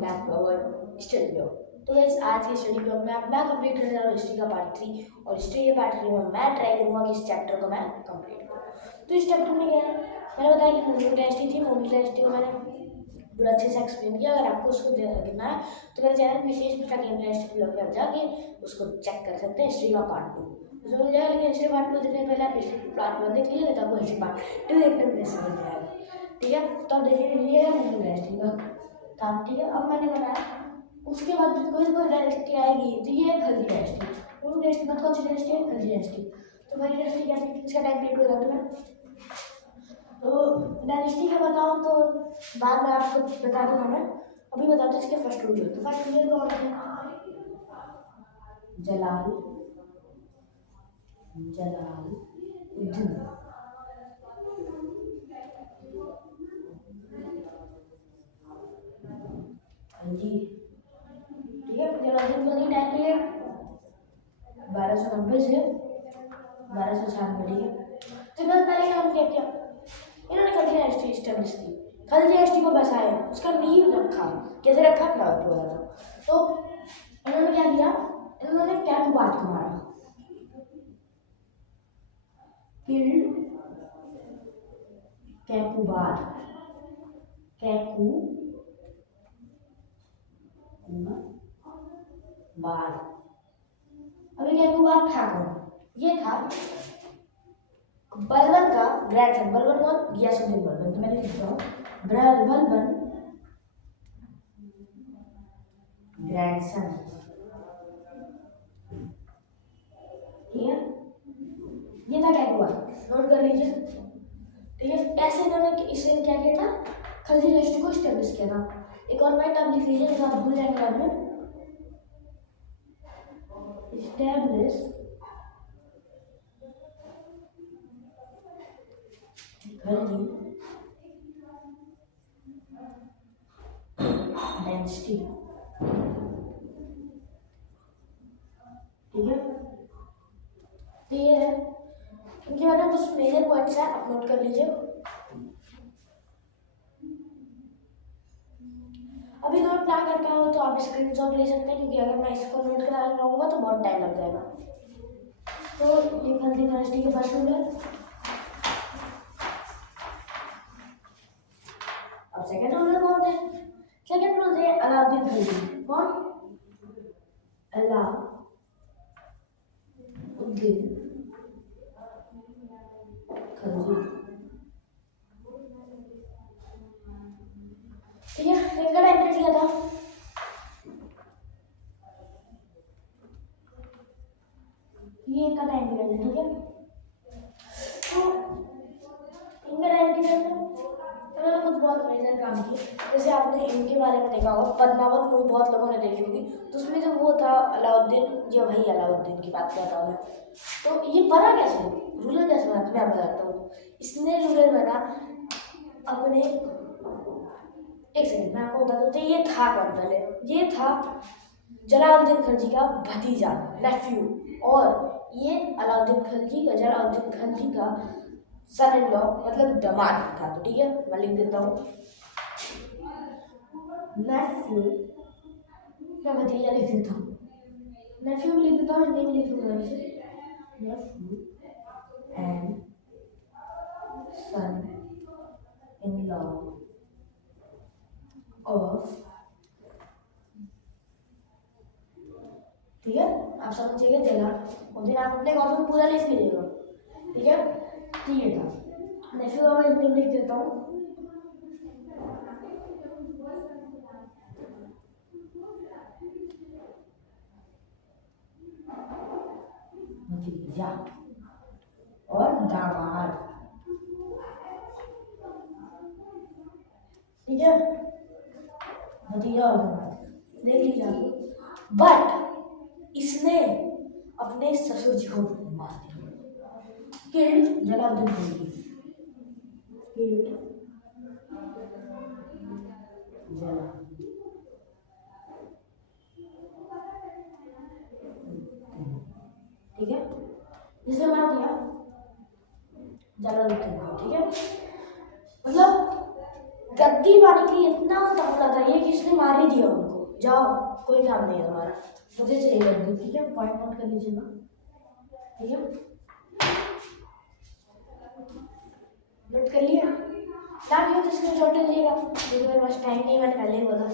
Back to our study blog. तो guys आज के स्टडी ब्लॉग में मैं कंप्लीट करने जा रहा हूँ हिस्ट्री का पार्ट 3 और हिस्ट्री के पार्ट 3 में मैं ट्राई करूँगा कि इस चैप्टर को मैं कंप्लीट करूँ। तो इस चैप्टर में क्या है, मैंने बताया कि मोमो डायनेस्टी थी। मोमो डायनेस्टी को मैंने पूरा अच्छे से एक्सप्लेन किया। अगर आपको उसको देखना है तो मेरे चैनल विशेष मिश्रा गेम हिस्ट्री ब्लॉग पर जाके उसको चेक कर सकते हैं, हिस्ट्री का पार्ट 2 उसमें मिल जाएगा। लेकिन हिस्ट्री पार्ट 2 देखने पहले आप हिस्ट्री पार्ट 1 देख लीजिए, तब हिस्ट्री पार्ट 2 देखने में मिल जाएगा। ठीक है, तो आप देख लीजिएगा मोमो डायनेस्टी का था। ठीक है, अब मैंने बनाया उसके बाद कोई डायनेस्टी आएगी तो ये है खलजी डायनेस्टी। मोमो डायनेस्टी बाद कौन सी डायनेस्टी है? खलजी डायनेस्टी। तो खलजी डायनेस्टी क्या थी, इसका टाइम पीरियड बता दूँ मैं। तो डायनेस्टी का बताऊँ तो बाद में आपको बता दूँगा मैं, अभी बता दो इसके फर्स्ट रूलर। तो फर्स्ट रूलर कौन थे? जलालुद्दीन। जी ठीक है, जलालुद्दीन का टाइम पीरियड 1290 से 1296। ठीक है, तो इन्होंने पहले काम क्या किया, इन्होंने खलजी डायनेस्टी स्टेब्लिश की, खलजी डायनेस्टी को बसाया, उसका नींव रखा। कैसे रखा? मैं आपको बता रहा हूँ। तो इन्होंने क्या किया, इन्होंने कैकुबाद को मारा, कैकुबाद। अभी कैकुबाद था कौन? ये था बलबन का ग्रैंडसन। बलबन कौन? गियासुद्दीन बलबन। तो मैंने लिखा हूँ बलबन ग्रैंडसन। ठीक है, ये था कैकुबाद, नोट कर लीजिए। ठीक है, ऐसे इन्होंने इससे क्या किया था, खलजी डायनेस्टी को स्टेब्लिश किया था। एक और पॉइंट आप लिख लीजिए, तो आप भूल जाएंगे बाद में। Establish Khalji dynasty. ठीक है, तो ये है इनके बारे में कुछ मेजर पॉइंट्स है, आप नोट कर लीजिए। अभी नोट ना कर पाए हो तो आप स्क्रीनशॉट ले सकते हैं, क्योंकि अगर मैं इसको नोट करा पाऊंगा तो बहुत टाइम लग जाएगा। तो ये खलजी डायनेस्टी के फर्स्ट रूलर। अब सेकंड रूलर कौन थे? सेकंड रूलर थे अलाउद्दीन खिलजी। कौन? अलाउद्दीन खिलजी। ठीक है, इनका टाइम पीरियड क्या था? ये इनका टाइम पीरियड है। ठीक है, तो इनका टाइम पीरियड में उन्होंने कुछ बहुत मेजर काम किए। जैसे आपने इनके बारे में देखा होगा, पद्मावत मूवी बहुत लोगों ने देखी होगी, तो उसमें जो वो था अलाउद्दीन, जो वही अलाउद्दीन की बात कर रहा हूँ मैं। तो ये बना कैसे, रूलर कैसे बना, मैं बताता हूँ। इसने रूलर बना अपने, एक सेकंड मैं आपको बता दूँ। तो ये था कौन पहले? ये था जलालुद्दीन खिलजी का भतीजा, नेफ्यू। और ये अलाउद्दीन खिलजी का, जलालुद्दीन खिलजी का सन इन लॉ, मतलब दामाद था। तो ठीक है, मैं लिख देता हूँ नेफ्यू, मैं भतीजा लिख देता हूँ, नेफ्यू लिख देता हूँ, हिंदी में लिख दूंगा इसे, nephew and son in law of. ठीक है, आप समझिएगा जलालुद्दीन, आप अपने कॉपी में पूरा लिख लीजिएगा। ठीक है, तो ये था नेफ्यू, मैं हिंदी में लिख देता हूँ भतीजा और दामाद। ठीक है, भतीजा और दामाद देख लीजिए आप। बट इसने अपने ससुर जी को मार दिया, किल्ड जलालुद्दीन खिलजी, किल्ड जलालुद्दीन। ठीक है, जिसने मार दिया जलालुद्दीन को। ठीक है, मतलब गद्दी पाने के लिए इतना तगड़ा था ये कि इसने मार ही दिया उनको। जाओ, कोई काम नहीं है तुम्हारा, मुझे चाहिए गद्दी। ठीक है, पॉइंट नोट कर लीजिएगा। ठीक है, नोट कर लिया ना? क्यों तो स्क्रीनशॉट ले लीजिएगा, क्योंकि मेरे पास टाइम नहीं, मैंने पहले ही बोला।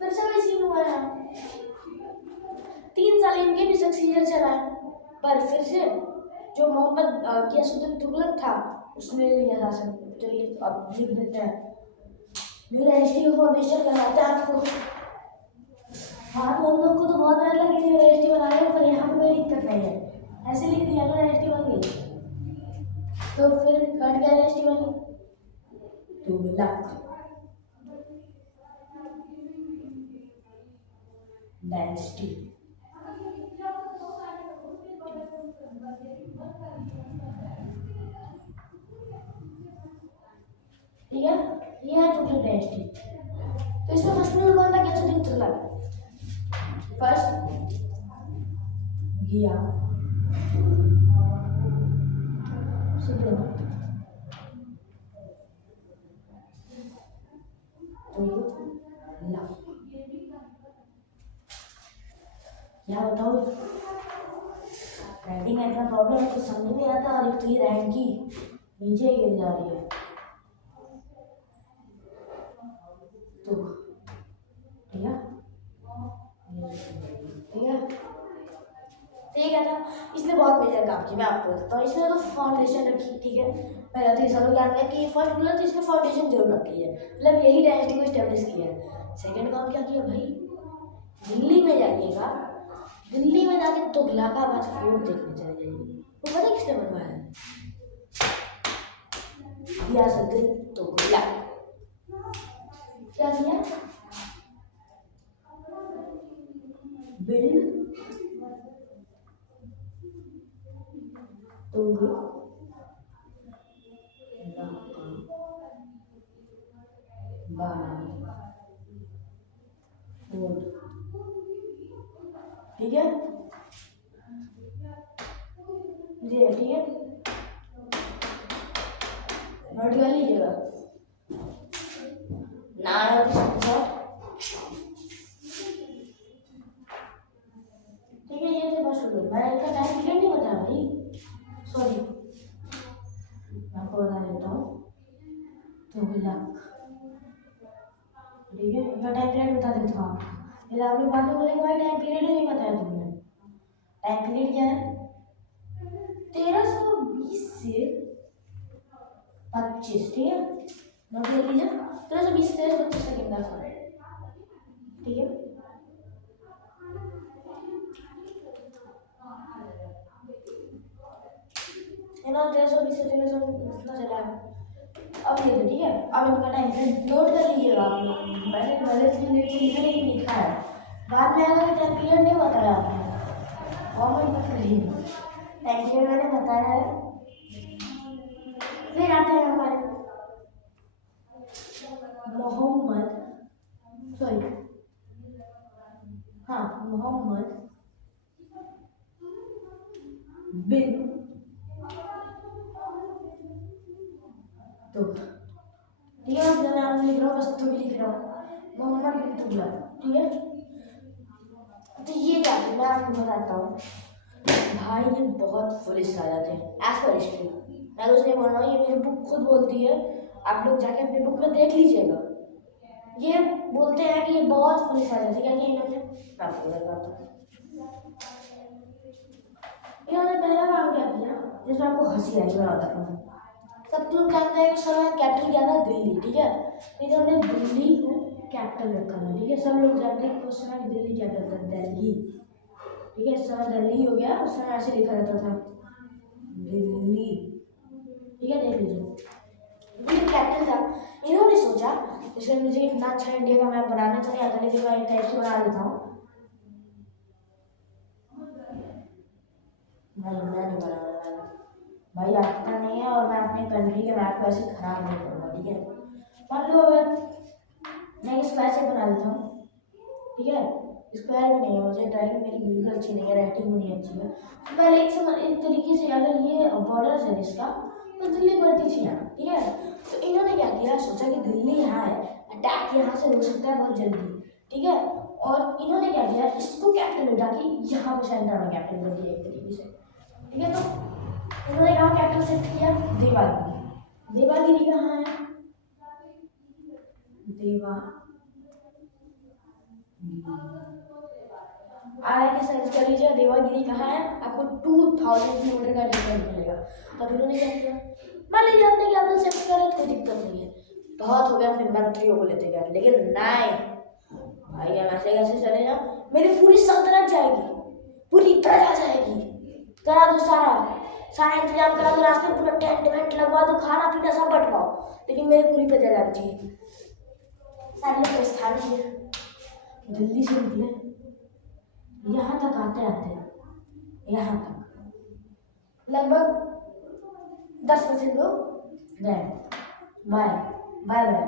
फिर सब ऐसे ही हुआ है। 3 साल इनके भी सक्सीजर चला है, पर फिर से जो मोहम्मद गियासुद्दीन तुगलक था उसने लिया शासन। चलिए अब लिख देते हैं, मेरा एसटी फाउंडेशन कराता है आपको। हाँ, तो हम लोग को तो बहुत मेहनत लगी थी एसटी बनाने में, पर यहाँ पे कोई दिक्कत नहीं है। ऐसे लिख दिया ना, एसटी बन गई। तो फिर कट क्या एसटी बनी? तुगलक डायनेस्टी। ठीक है, ये है तुगलक डायनेस्टी। तो इसमें फर्स्ट में कौन था? गियासुद्दीन तुगलक। फर्स्ट गिया क्या बताओ, राइटिंग में इतना प्रॉब्लम है, कुछ समझ नहीं आता। और एक तो ये रैंक की नीचे गिर जा रही है। तो ठीक है, ठीक है, ठीक है ना? इसने बहुत मेजर काम किया, मैं आपको बताता हूँ। इसने तो फाउंडेशन रखी। ठीक है, पहले तो ये सब ज्ञान है कि फर्स्ट रूलर तो इसने फाउंडेशन जरूर रखी है, मतलब यही डायनेस्टी को स्टेब्लिश किया है। सेकंड काम क्या किया भाई? दिल्ली में जाइएगा, दिल्ली में जाके तुगलकाबाद फोर्ट देखने चले जाइए। वो पता किसने बनवाया है? गियासुद्दीन तुगलक। क्या किया? Build Tughlaqabad fort. ठीक है, जी ठीक है, नोट कर लीजिएगा ना। ठीक है, ये थे फर्स्ट रूलर। मैंने इनका टाइम पीरियड नहीं बताया भाई, सॉरी, मैं आपको बता देता हूँ। तुगलक, ठीक है, इनका टाइम पीरियड बता देता हूँ आपको। फिर आप लोग बाद में बोलेंगे भाई टाइम पीरियड ही नहीं बताया तुमने। टाइम पीरियड क्या है? 1320 से 25। ठीक है, नोट कर लीजिए। 1320 से 1325 तक इनका था। ठीक है, ना 1320 से 1320 चला है। अब ये तो ठीक है, अब इनका टाइम पीरियड नोट कर लीजिएगा आप लोग। मैंने पहले लिखा है, बाद में अगर टाइम पीरियड नहीं बताया आपने, कॉमेंट मत करिए। टाइम पीरियड मैंने बताया है। फिर आते हैं हमारे मोहम्मद, सॉरी, हाँ, मोहम्मद बिन तुगलक। ठीक है, मैं नाम लिख रहा हूँ, बस थोड़ी लिख रहा हूँ, मोहम्मद बिन तुगलक। ठीक है, तो ये क्या है मैं आपको बताता हूँ भाई। ये बहुत फुलिश राजा थे एज पर हिस्ट्री। मैं तो नहीं बोल रहा हूँ, ये मेरी बुक खुद बोलती है, आप लोग जाके अपनी बुक में देख लीजिएगा। ये बोलते हैं कि ये बहुत फुलिश राजा थे। क्या कि इन्होंने, मैं आपको बताता हूँ, इन्होंने पहला काम क्या किया जिसमें आपको हंसी आई, मैं बताता हूँ। सब लोग जानते हैं कि समय कैपिटल क्या था? दिल्ली। ठीक है, इन्होंने दिल्ली को कैपिटल रखा था। ठीक है, सब लोग जानते हैं कि उस समय दिल्ली कैपिटल था, दिल्ली। ठीक है, इस समय दिल्ली हो गया, उस समय ऐसे लिखा रहता था दिल्ली। ठीक है, देख लीजिए, दिल्ली कैपिटल था। इन्होंने सोचा, इसलिए मुझे इतना अच्छा इंडिया का मैप बनाने तो नहीं आता, लेकिन मैं एक टाइप से बना देता हूँ। नहीं, मैं नहीं बनाने वाला भाई, आता नहीं है, और मैं अपने कंट्री के मैप को ऐसे खराब नहीं करूँगा। ठीक है, मान लो अगर मैं इसको ऐसे बना देता हूँ। ठीक है, स्क्वायर भी नहीं है, मुझे ड्राइंग मेरी बिल्कुल अच्छी नहीं है, राइटिंग भी नहीं अच्छी है। तो पहले एक तरीके से अगर ये बॉर्डर है इसका तो दिल्ली पड़ती थी यहाँ, ठीक है। तो इन्होंने क्या किया, सोचा कि दिल्ली यहाँ है, अटैक यहाँ से हो सकता है बहुत जल्दी, ठीक है। और इन्होंने क्या किया, इसको कैपिटल बिठा के यहाँ पे सेंटर में कैपिटल कर दिया एक तरीके से, ठीक है। तो इन्होंने कहाँ कैपिटल शिफ्ट किया, देवागिरी। देवागिरी कहाँ है, देवा आगे सर्च कर लीजिए देवागिरी कहाँ है, आपको 2000 किलोमीटर का डिस्टेंस मिलेगा। तब इन्होंने क्या किया, मान लीजिए आपने कैपिटल शिफ्ट करा, कोई दिक्कत नहीं है, बहुत हो गया, फिर मंत्रियों को लेते गए, लेकिन नहीं भाई, हम ऐसे कैसे चले ना, मेरी पूरी सल्तनत जाएगी, पूरी प्रजा जाएगी, करा दो सारा सारा इंतजाम करा दो, रास्ते में पूरा टेंट वेंट लगवा दो, खाना पीना सब बंटवाओ, लेकिन मेरी पूरी प्रजा जानी चाहिए। सारे लोग प्रस्थान किए, दिल्ली से निकले, यहाँ तक आते आते यहाँ तक लगभग 10 बजे लोग गए, bye bye bye,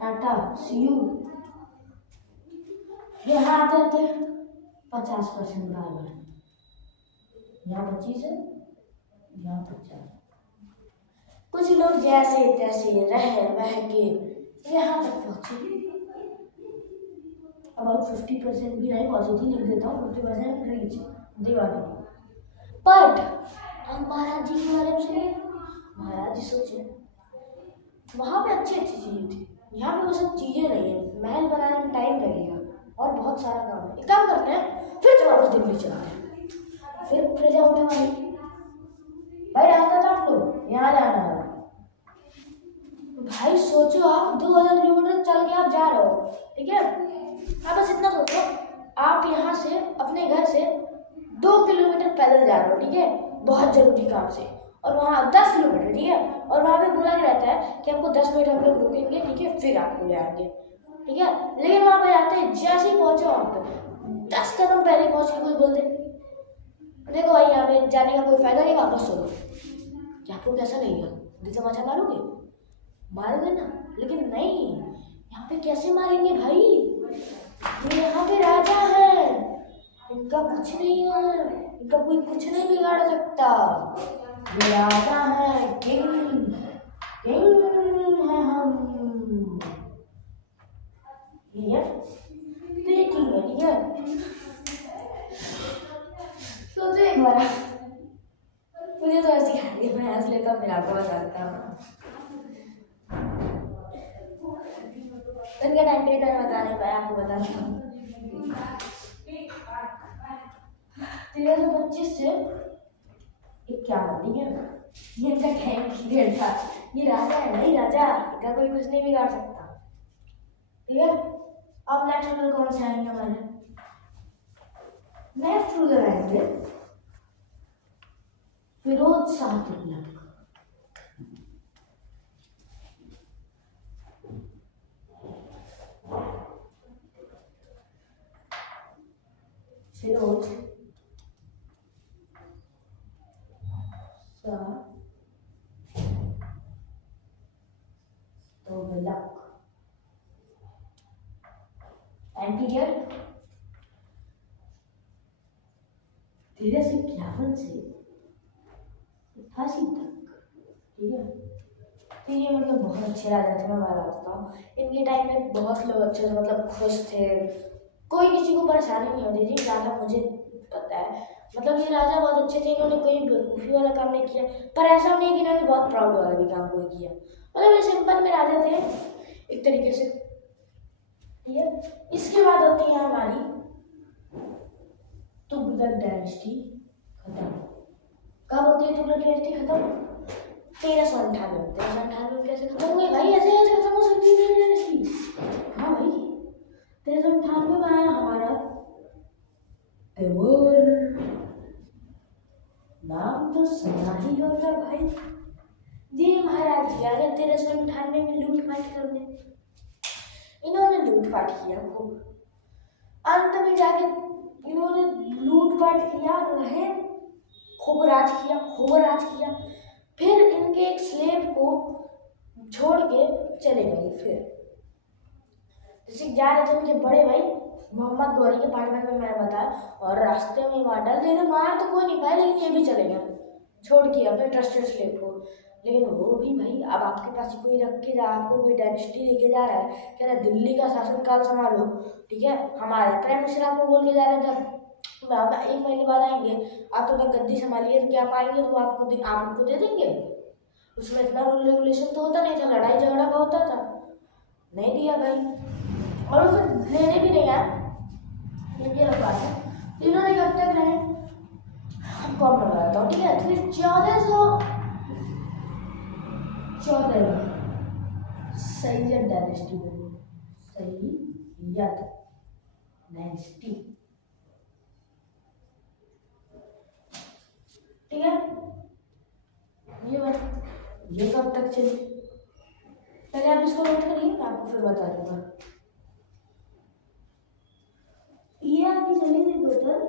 tata see you. यहाँ आते आते 50% बाय बाय, यहाँ 25 है, यहाँ 50। कुछ लोग जैसे तैसे रह बह के यहाँ तक पहुँचे, अबाउट 50% भी नहीं पहुँची थी, लिख देता हूँ 50% रीच देवागिरी। बट अब महाराज जी के बारे में सुनिए, महाराज जी सोचे वहाँ पे अच्छी अच्छी चीज़ें थी, यहाँ पे वो सब चीज़ें नहीं है, महल बनाने में टाइम लगेगा और बहुत सारा काम है। एक काम करते हैं, फिर से वापस दिल्ली चलाते हैं। फिर प्रजा उठे भाई, भाई रास्ता था आप लोग यहाँ जाना है, भाई सोचो आप 2000 किलोमीटर चल के आप जा रहे हो, ठीक है। आप बस इतना सोचो, आप यहाँ से अपने घर से 2 किलोमीटर पैदल जा रहे हो, ठीक है, बहुत जरूरी काम से, और वहाँ 10 किलोमीटर, ठीक है, और वहाँ पे बोला गया रहता है कि आपको 10 मिनट हम लोग रुकेंगे, ठीक है, फिर आपको ले आएंगे, ठीक है। लेकिन वहाँ पे जाते हैं, जैसे ही पहुँचो वहाँ पे 10 कदम पहले पहुँच के कोई बोल दे देखो भाई यहाँ पे जाने का कोई फायदा नहीं, वापस चलो, क्या आपको कैसा लगेगा, दिल से मजा मारोगे, मारोगे ना। लेकिन नहीं, यहाँ पे कैसे मारेंगे भाई, ये यहाँ पे राजा है, इनका कुछ नहीं है, इनका कोई कुछ नहीं बिगाड़ सकता, ये राजा है, किंग किंग है हम, ठीक है। तो ये किंग है, ठीक है। सोचो एक बार, मुझे तो ऐसी खाती है, मैं हंस लेता हूँ, फिर आपको बताता हूँ। इनका टाइम पीरियड मैं बता नहीं पाया, आपको बताता हूँ। 1325 से 51, ठीक है, ये इनका टाइम पीरियड था। ये राजा है, नहीं राजा, इनका कोई कुछ नहीं बिगाड़ सकता, ठीक है। अब नेक्स्ट रूलर कौन से आएंगे हमारे, नेक्स्ट रूलर आएंगे फिरोज शाह तुगलक। फिरोज शाह तुगलक, एंड पीरियड 1351 से 88 तक, ठीक है। तो ये मतलब बहुत अच्छे राजा थे, मैं बताता हूँ। इनके टाइम में बहुत लोग अच्छे थे, मतलब खुश थे, कोई किसी को परेशानी नहीं होती थी। राजा मुझे पता है, मतलब ये राजा बहुत अच्छे थे, इन्होंने कोई बेवकूफ़ी वाला काम नहीं किया, पर ऐसा नहीं कि इन्होंने बहुत प्राउड वाला भी काम कोई किया, मतलब ये सिंपल में राजा थे एक तरीके से, ठीक है। इसके बाद होती है हमारी तुगलक डायनेस्टी खत्म। कब होती है तुगलक डायनेस्टी खत्म, 1398 कैसे खत्म हुए भाई, ऐसे कैसे खत्म हो सकती है डायनेस्टी। हाँ भाई, 1398 में आया हमारा तैमूर, नाम तो सुना ही होगा भाई, जी महाराज जी आ गए 1398 में लूटपाट करने। इन्होंने लूटपाट किया खूब, अंत में जाके इन्होंने लूटपाट किया, रहे खूब राज किया, फिर इनके एक स्लेव को छोड़ के चले गए। फिर ऋषिक जा रहे थे उनके बड़े भाई मोहम्मद गौरी के अपार्टमेंट में, मैंने बताया, और रास्ते में मार डाल देना। मार तो कोई नहीं पाया, लेकिन ये भी चले गए छोड़ के अपने ट्रस्टेड स्लेव को। लेकिन वो भी भाई, अब आपके पास कोई रख के जा, आपको कोई डायनेस्टी लेके जा रहा है, कह रहा है दिल्ली का शासनकाल संभालो, ठीक है, हमारे प्राइम मिनिस्टर आपको बोल के जा रहे थे अब 1 महीने बाद आएंगे, आप तो अगर गद्दी संभालिए तो क्या पाएंगे, तो आप उनको दे देंगे। उसमें इतना रूल रेगुलेशन तो होता नहीं था, लड़ाई झगड़ा का होता था, नहीं दिया भाई, और फिर लेने भी नहीं आया। ये अलग बात है। तो इन्होंने कब तक रहे, आपको मैं बताता हूँ, ठीक है। फिर 1414 में सैयद डायनेस्टी बनी, सैयद डायनेस्टी, ठीक है। ये कब तक चली, पहले आप इसको नोट करिए, मैं आपको फिर बता दूंगा। ये आपकी चली थी टोटल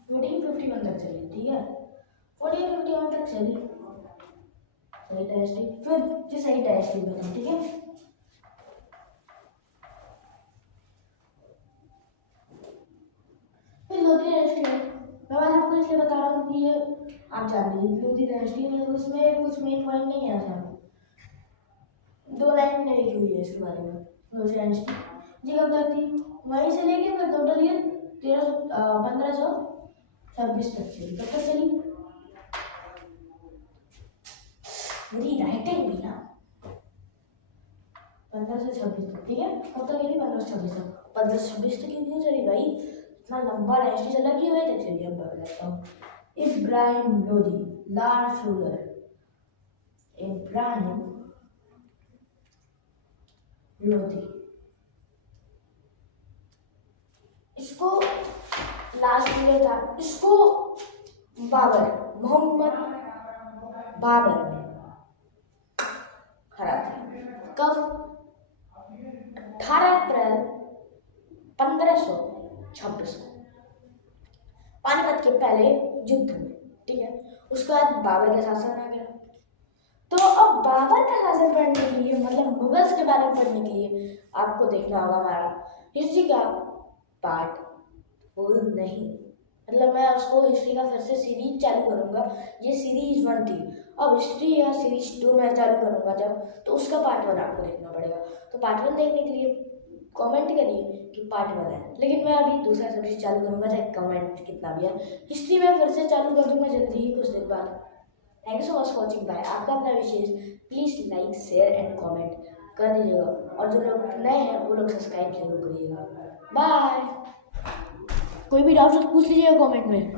1451 तक चली, ठीक है, 1451 तक चली सही डायनेस्टी। फिर जो सही डायनेस्टी बनी, ठीक है। फिर लोधी डायनेस्टी है, मैं आपको इसलिए बता रहा हूँ कि ये आप जान लीजिए लोधी डायनेस्टी में, उसमें कुछ मेन पॉइंट नहीं है, ऐसा 2 लाइन में लिखी हुई है इसके बारे में। लोधी डायनेस्टी जी कब तक थी, वहीं से लेके फिर टोटल ये 1526 तक चली। कब तक चली, मेरी राइटिंग भी ना 1526 तक, ठीक है। कब तक चली, 1526 तक। 1526 तक क्यों चली भाई, इतना लंबा डायनेस्टी चला कि वही तक चली। अब बताता हूँ, इब्राहिम लोधी, लास्ट रूलर इब्राहिम लोधी, इसको लास्ट रूलर था, इसको बाबर, मोहम्मद बाबर ने हरा था। कब, 18 अप्रैल 1526 को, पानीपत के पहले युद्ध में, ठीक है। उसके बाद बाबर का शासन आ गया। तो अब बाबर का शासन पढ़ने के लिए, मतलब मुगल्स के बारे में पढ़ने के लिए, आपको देखना होगा हमारा हिस्ट्री का पार्ट 4 नहीं, मतलब मैं उसको हिस्ट्री का फिर से सीरीज चालू करूँगा। ये सीरीज 1 थी, अब हिस्ट्री या सीरीज 2 मैं चालू करूँगा जब, तो उसका पार्ट 1 आपको देखना पड़ेगा। तो पार्ट 1 देखने के लिए कमेंट करिए कि पार्ट 1 है, लेकिन मैं अभी दूसरा सब्जेक्ट चालू करूँगा, चाहे कमेंट कितना भी है। हिस्ट्री में फिर से चालू कर दूँगा जल्दी ही, कुछ दिन बाद। Thank you so much for watching, bye. आपका अपना विशेष, please like share and comment कर दीजिएगा, और जो लोग नए हैं वो लोग सब्सक्राइब जरूर करिएगा। बाय। कोई भी डाउट पूछ लीजिएगा कमेंट में।